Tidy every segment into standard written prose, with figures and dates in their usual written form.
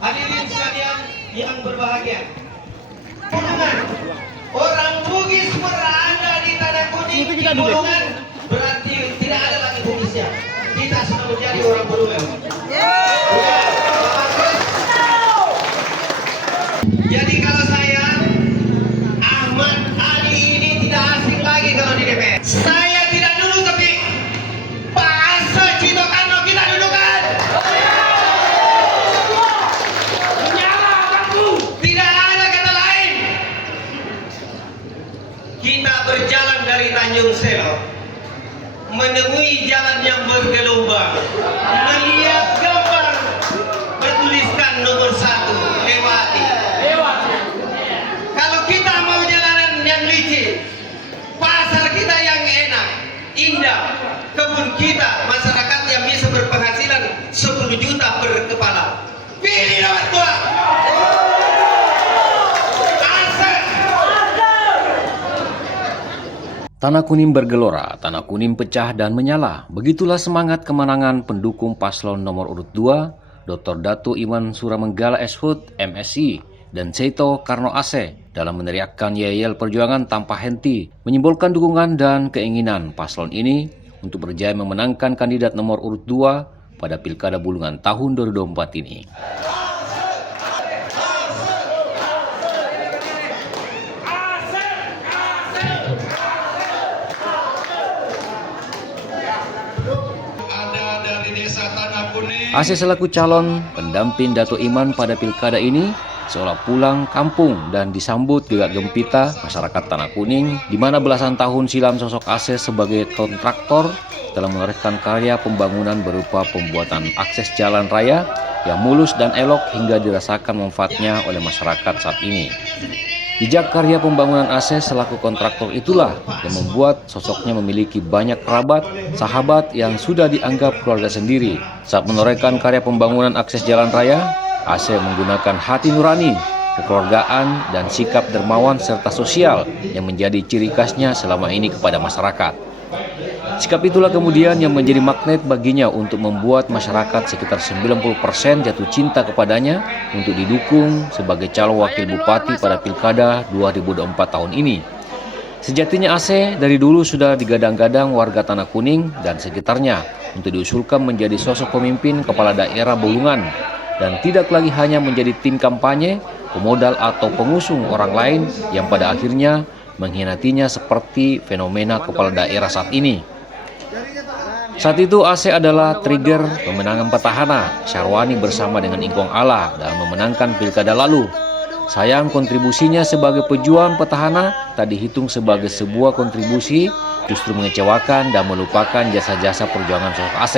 Hadirin sekalian yang berbahagia. Bulungan. Orang Bugis berada di Tanah Kuning di Bulungan, berarti tidak ada lagi Bugisnya. Kita sudah menjadi orang Bulungan. Jadi kalau saya Ahmad Ali ini tidak asing lagi kalau di DPR. Saya tidak duduk tapi Pak Ase Cito Karno kita dudukan. Tidak ada kata lain. Kita berjalan dari Tanjung Selo menemui jalan yang bergelombang, melihat gambar bertuliskan nomor 1 lewati. Kalau kita mau jalanan yang licin, pasar kita yang enak, indah, kebun kita, masyarakat yang bisa berpenghasilan 10 juta per kepala, pilih nomor 2. Tanah Kuning bergelora, Tanah Kuning pecah dan menyala. Begitulah semangat kemenangan pendukung paslon nomor urut 2, Dr. Datu Iman Suramenggala SHUT, MSI, dan Cito Karno AC dalam meneriakkan yel-yel perjuangan tanpa henti, menyimbolkan dukungan dan keinginan paslon ini untuk berjaya memenangkan kandidat nomor urut 2 pada Pilkada Bulungan tahun 2024 ini. AC selaku calon pendamping Dato Iman pada pilkada ini seolah pulang kampung dan disambut gegak gempita masyarakat Tanah Kuning, di mana belasan tahun silam sosok AC sebagai kontraktor dalam menorehkan karya pembangunan berupa pembuatan akses jalan raya yang mulus dan elok hingga dirasakan manfaatnya oleh masyarakat saat ini. Jejak karya pembangunan AC selaku kontraktor itulah yang membuat sosoknya memiliki banyak kerabat, sahabat yang sudah dianggap keluarga sendiri. Saat menorehkan karya pembangunan akses jalan raya, AC menggunakan hati nurani, kekeluargaan, dan sikap dermawan serta sosial yang menjadi ciri khasnya selama ini kepada masyarakat. Sikap itulah kemudian yang menjadi magnet baginya untuk membuat masyarakat sekitar 90% jatuh cinta kepadanya untuk didukung sebagai calon wakil bupati pada Pilkada 2024 tahun ini. Sejatinya AC dari dulu sudah digadang-gadang warga Tanah Kuning dan sekitarnya untuk diusulkan menjadi sosok pemimpin kepala daerah Bulungan dan tidak lagi hanya menjadi tim kampanye, pemodal atau pengusung orang lain yang pada akhirnya mengkhianatinya seperti fenomena kepala daerah saat ini. Saat itu AC adalah trigger pemenangan petahana Syarwani bersama dengan Ingkong Allah dalam memenangkan pilkada lalu. Sayang kontribusinya sebagai pejuang petahana tak dihitung sebagai sebuah kontribusi, justru mengecewakan dan melupakan jasa-jasa perjuangan sosok AC.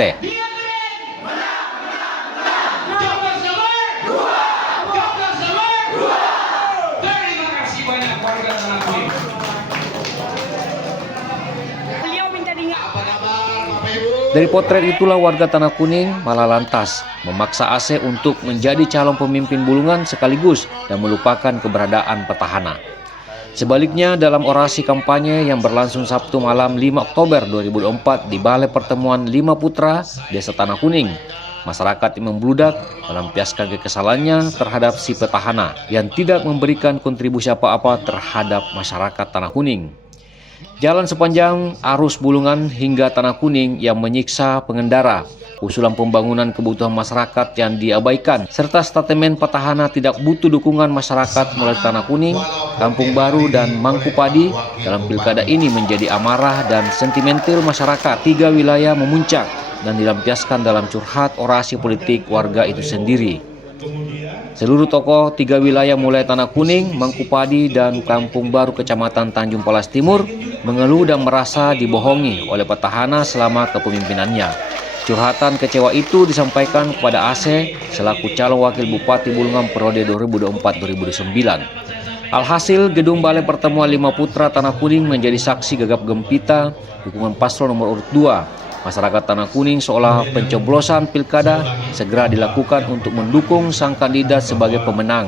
Dari potret itulah warga Tanah Kuning malah lantas memaksa AC untuk menjadi calon pemimpin Bulungan sekaligus dan melupakan keberadaan petahana. Sebaliknya dalam orasi kampanye yang berlangsung Sabtu malam 5 Oktober 2024 di Balai Pertemuan 5 Putra, Desa Tanah Kuning, masyarakat yang membludak melampiaskan kekesalannya terhadap si petahana yang tidak memberikan kontribusi apa-apa terhadap masyarakat Tanah Kuning. Jalan sepanjang arus Bulungan hingga Tanah Kuning yang menyiksa pengendara, usulan pembangunan kebutuhan masyarakat yang diabaikan, serta statement petahana tidak butuh dukungan masyarakat melalui Tanah Kuning, Kampung Baru, dan Mangkupadi dalam pilkada ini menjadi amarah dan sentimental masyarakat. 3 wilayah memuncak dan dilampiaskan dalam curhat orasi politik warga itu sendiri. Seluruh tokoh 3 wilayah mulai Tanah Kuning, Mangkupadi, dan Kampung Baru Kecamatan Tanjung Palas Timur mengeluh dan merasa dibohongi oleh petahana selama kepemimpinannya. Curhatan kecewa itu disampaikan kepada AC selaku calon wakil bupati Bulungan periode 2004-2009. Alhasil, gedung Balai Pertemuan 5 Putra Tanah Kuning menjadi saksi gagap gempita dukungan paslon nomor urut 2. Masyarakat Tanah Kuning seolah pencoblosan pilkada segera dilakukan untuk mendukung sang kandidat sebagai pemenang.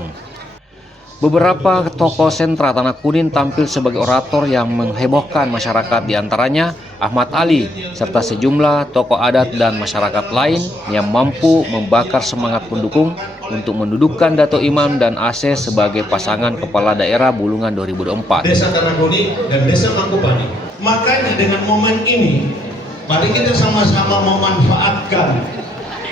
Beberapa tokoh sentra Tanah Kuning tampil sebagai orator yang menghebohkan masyarakat, diantaranya Ahmad Ali, serta sejumlah tokoh adat dan masyarakat lain yang mampu membakar semangat pendukung untuk mendudukkan Dato' Iman dan Aceh sebagai pasangan kepala daerah Bulungan 2024. Desa Tanah Kuning dan Desa Mangkupani. Makanya dengan momen ini, mari kita sama-sama memanfaatkan.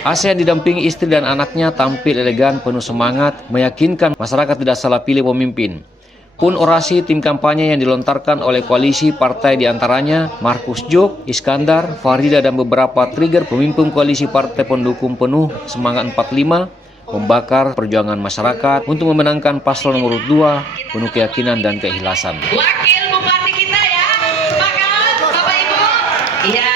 Aceh yang didampingi istri dan anaknya tampil elegan, penuh semangat, meyakinkan masyarakat tidak salah pilih pemimpin. Pun orasi tim kampanye yang dilontarkan oleh koalisi partai diantaranya Markus Jok, Iskandar, Farida dan beberapa trigger pemimpin koalisi partai pendukung penuh semangat 45 membakar perjuangan masyarakat untuk memenangkan paslon nomor 2 penuh keyakinan dan keikhlasan. Wakil Bupati kita ya, semangat Bapak Ibu. Iya,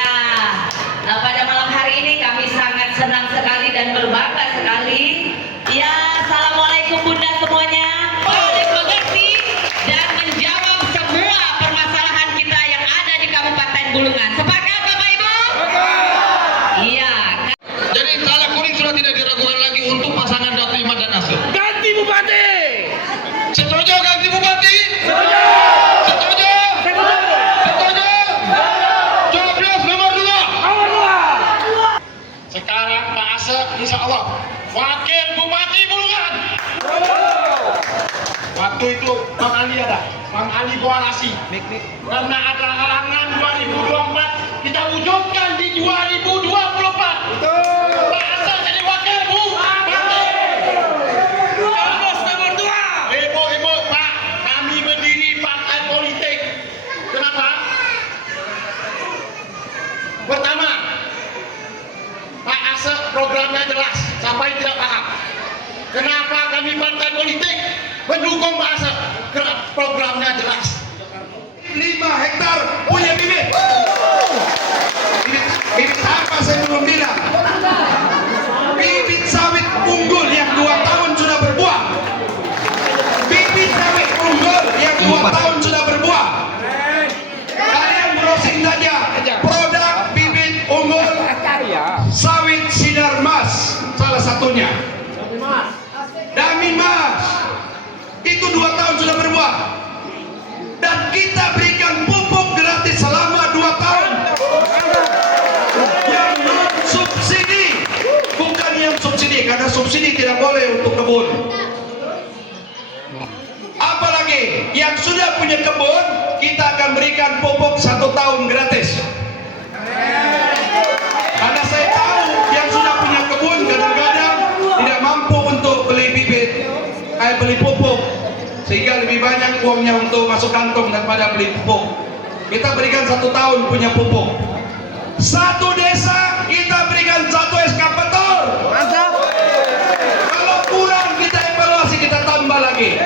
pada malam hari ini kami sangat senang sekali dan berbangga sekali. Ya, assalamualaikum Bunda semuanya. Saling mengerti dan menjawab semua permasalahan kita yang ada di Kabupaten Bulungan. Sepakat Bapak Ibu? Iya. Jadi Tanah Kuning sudah tidak diragukan lagi untuk pasangan Dato' Iman dan Aceh. Ganti bupati. Setuju ganti bupati? Setuju. Setuju. Setuju. Coblos nomor 2. Sekarang Pak Aceh, insya Allah wakil bupati Bulungan. Waktu itu Bang Ali ada, Bang Ali koalisi. Karena ada halangan 2024, kita wujudkan di 2024. Pak Aceh jadi wakil bupati. Coblos nomor 2. Ibu, Pak, kami berdiri partai politik. Kenapa? Pertama, Pak Aceh programnya jelas, sampai tidak paham. Kenapa kami partai politik mendukung Pak Aceh? Karena programnya jelas. 5 hektar punya bibit. Bibit apa saya belum bilang. Bibit sawit unggul yang 2 tahun sudah berbuah. Bibit sawit unggul yang 2 tahun sudah berbuah. Kalian browsing saja produk bibit unggul sawit sinar mas, salah satunya Dami Mas, itu 2 tahun sudah berbuah dan kita berikan pupuk gratis selama 2 tahun yang non subsidi, bukan yang subsidi, karena subsidi tidak boleh untuk kebun. Apalagi yang sudah punya kebun, kita akan berikan pupuk 1 tahun gratis. Karena saya tahu yang sudah punya kebun kadang-kadang tidak mampu untuk beli bibit, beli pupuk, sehingga lebih banyak uangnya untuk masuk kantong daripada beli pupuk. Kita berikan 1 tahun punya pupuk. 1 desa kita berikan 1 eskavator. Kalau kurang kita evaluasi, kita tambah lagi.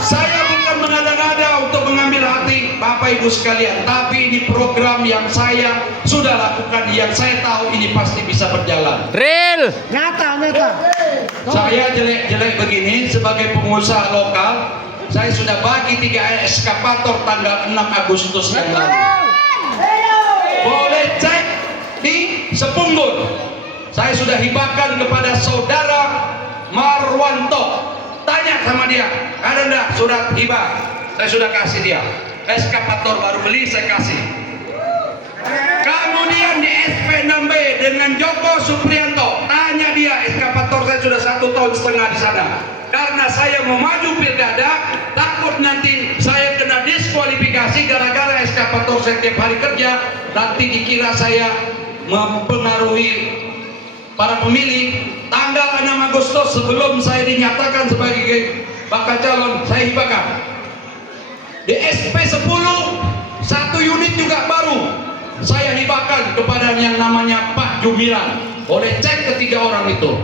Saya bukan mengada-ngada untuk mengambil hati Bapak Ibu sekalian, tapi ini program yang saya sudah lakukan, yang saya tahu ini pasti bisa berjalan. Real! Nyata. Saya jelek-jelek begini sebagai pengusaha lokal, saya sudah bagi 3 eskavator tanggal 6 Agustus yang lalu. Boleh cek di Sepunggul. Saya sudah hibahkan kepada saudara Marwanto. Tanya sama dia, ada enggak surat hibah? Saya sudah kasih dia. Eskavator baru beli, saya kasih. Kemudian di SP6B dengan Joko Suprianto, tanya dia, eskavator saya sudah 1,5 tahun di sana. Karena saya mau maju pilkada, takut nanti saya kena diskualifikasi gara-gara eskavator saya tiap hari kerja, nanti dikira saya mempengaruhi para pemilih. Tanggal 6 Agustus sebelum saya dinyatakan sebagai bakal calon, saya hibahkan. Di SP10 1 unit juga baru saya hibahkan kepada yang namanya Pak Jumilan. Boleh cek ke 3 orang itu.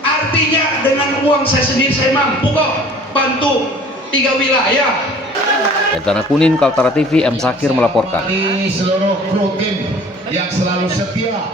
Artinya dengan uang saya sendiri saya mampu kok bantu 3 wilayah. Dari Tanah Kuning, Kaltara TV, M. Sakir melaporkan. Seluruh kru tim yang selalu setia